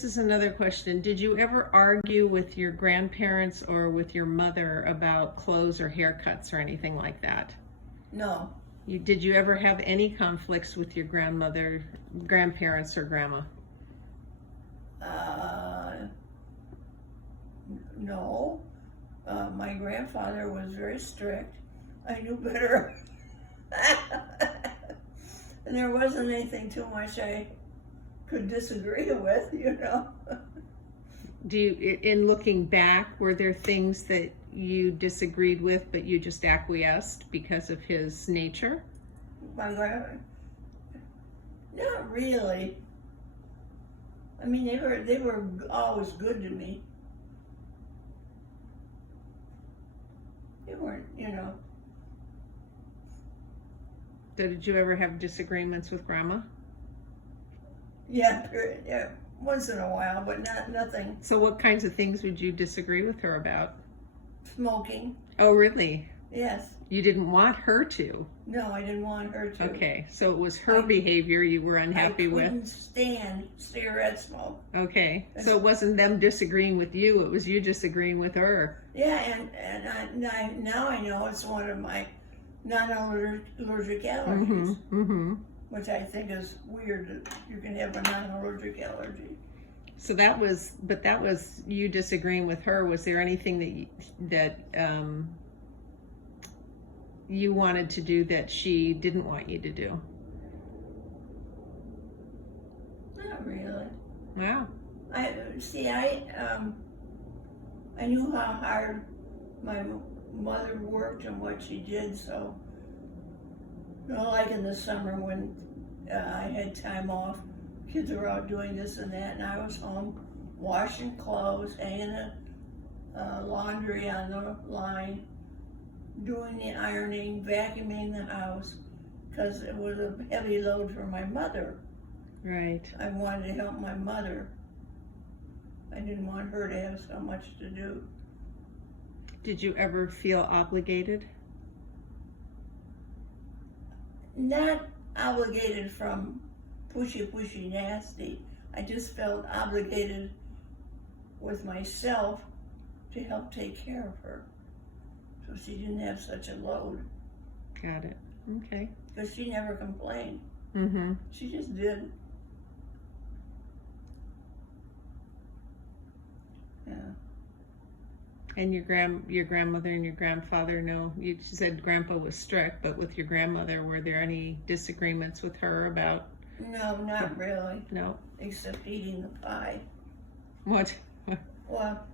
This is another question. Did you ever argue with your grandparents or with your mother about clothes or haircuts or anything like that? No. Did you ever have any conflicts with your grandmother, grandparents, or grandma? No. My grandfather was very strict. I knew better. And there wasn't anything too much I could disagree with, you know. In looking back, were there things that you disagreed with but you just acquiesced because of his nature? My grandfather, not really. I mean, they were always good to me. They weren't, you know. So did you ever have disagreements with grandma? Yeah, once in a while, but nothing. So what kinds of things would you disagree with her about? Smoking. Oh, really? Yes. You didn't want her to? No, I didn't want her to. Okay, so it was her behavior you were unhappy with? I couldn't stand cigarette smoke. Okay, so it wasn't them disagreeing with you, it was you disagreeing with her. Yeah, and now I know it's one of my non-allergic allergies, which I think is weird that you can have a non-allergic allergy. So that was you disagreeing with her. Was there anything that you wanted to do that she didn't want you to do? Not really. Wow. I knew how hard my mother worked and what she did, so, you know, like in the summer when I had time off, kids were out doing this and that, and I was home washing clothes, hanging laundry on the line, doing the ironing, vacuuming the house, because it was a heavy load for my mother. Right. I wanted to help my mother. I didn't want her to have so much to do. Did you ever feel obligated? Not obligated from pushy, nasty. I just felt obligated with myself to help take care of her, so she didn't have such a load. Got it. Okay. Because she never complained. Mm-hmm. She just did. Yeah. And your grandmother and your grandfather, no, you said grandpa was strict, but with your grandmother, were there any disagreements with her about? No, not really. No. Except eating the pie. What? Well,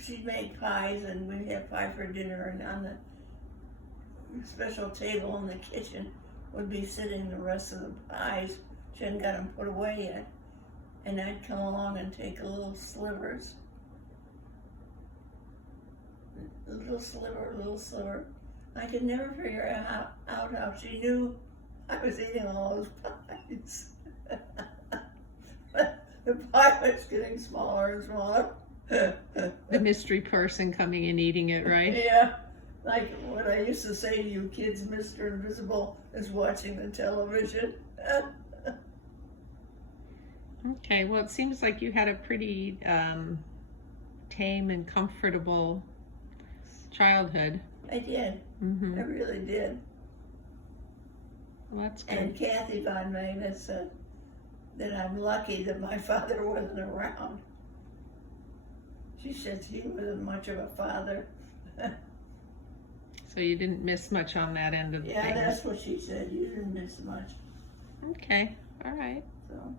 she'd make pies and we'd have pie for dinner, and on the special table in the kitchen would be sitting the rest of the pies. She hadn't got them put away yet. And I'd come along and take little slivers. Little sliver. I could never figure out how she knew I was eating all those pies. The pie was getting smaller and smaller. The mystery person coming and eating it, right? Yeah, like what I used to say to you kids, Mr. Invisible is watching the television. Okay, well, it seems like you had a pretty tame and comfortable childhood. I did. Mm-hmm. I really did. Well, that's good. And Kathy Von Magnus said that I'm lucky that my father wasn't around. She said he wasn't much of a father. So you didn't miss much on that end of Yeah, things. that's what she said. You didn't miss much. Okay, all right. So.